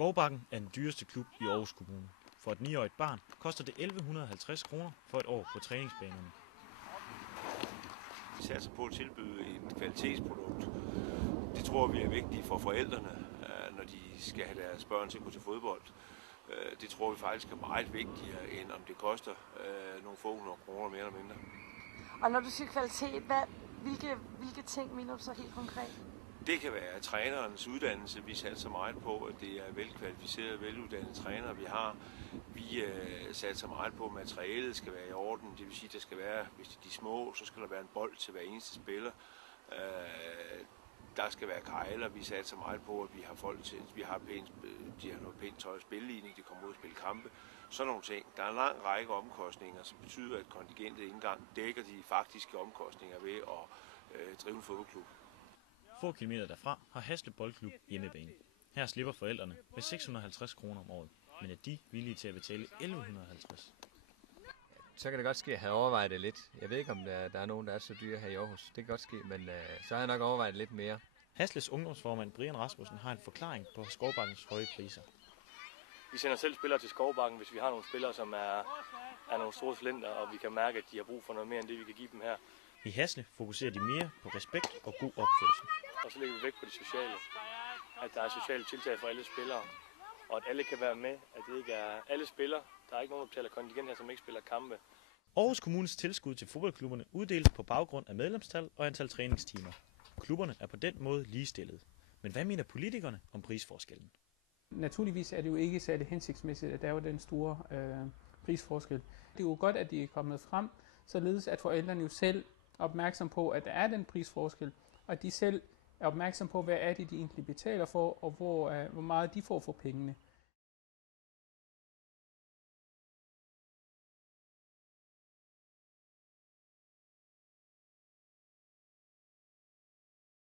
Skovbakken er den dyreste klub i Aarhus Kommune. For et 9-årigt barn koster det 1150 kroner for et år på træningsbanerne. Vi satser på at tilbyde et kvalitetsprodukt. Det tror vi er vigtigt for forældrene, når de skal have deres børn til at gå til fodbold. Det tror vi faktisk er meget vigtigere, end om det koster nogle få hundrede kroner mere eller mindre. Og når du siger kvalitet, hvilke ting mener du så helt konkret? Det kan være trænerens uddannelse. Vi satser meget på, at det er velkvalificerede, veluddannede trænere, vi har. Vi satser meget på, at materialet skal være i orden. Det vil sige, at der skal være, hvis de er små, så skal der være en bold til hver eneste spiller. Der skal være kejler. Vi satser meget på, at vi har folk til, de har noget pænt tøj at spille i, de kommer ud og spille kampe. Sådan nogle ting. Der er en lang række omkostninger, som betyder, at kontingentet ikke engang dækker de faktiske omkostninger ved at drive en fodboldklub. Få kilometer derfra har Hasle Boldklub hjemmebane. Her slipper forældrene med 650 kroner om året, men er de villige til at betale 1150? Så kan det godt ske, at jeg havde overvejet det lidt. Jeg ved ikke, om der er nogen, der er så dyre her i Aarhus. Det kan godt ske, men så har jeg nok overvejet lidt mere. Hasles ungdomsformand Brian Rasmussen har en forklaring på Skovbakkens høje priser. Vi sender selv spillere til Skovbakken, hvis vi har nogle spillere, som er nogle store talenter, og vi kan mærke, at de har brug for noget mere end det, vi kan give dem her. I Hasle fokuserer de mere på respekt og god opførsel. Og så lægger vi vægt på det sociale. At der er sociale tiltag for alle spillere. Og at alle kan være med. At det ikke er alle spillere. Der er ikke nogen, der betaler kontingent her, som ikke spiller kampe. Aarhus Kommunes tilskud til fodboldklubberne uddeles på baggrund af medlemstal og antal træningstimer. Klubberne er på den måde ligestillet. Men hvad mener politikerne om prisforskellen? Naturligvis er det jo ikke særlig hensigtsmæssigt, at der er den store prisforskel. Det er jo godt, at de er kommet frem, således at forældrene jo selv er opmærksom på, at der er den prisforskel, og de selv er opmærksom på, hvad er det, de egentlig betaler for, og hvor meget de får for pengene.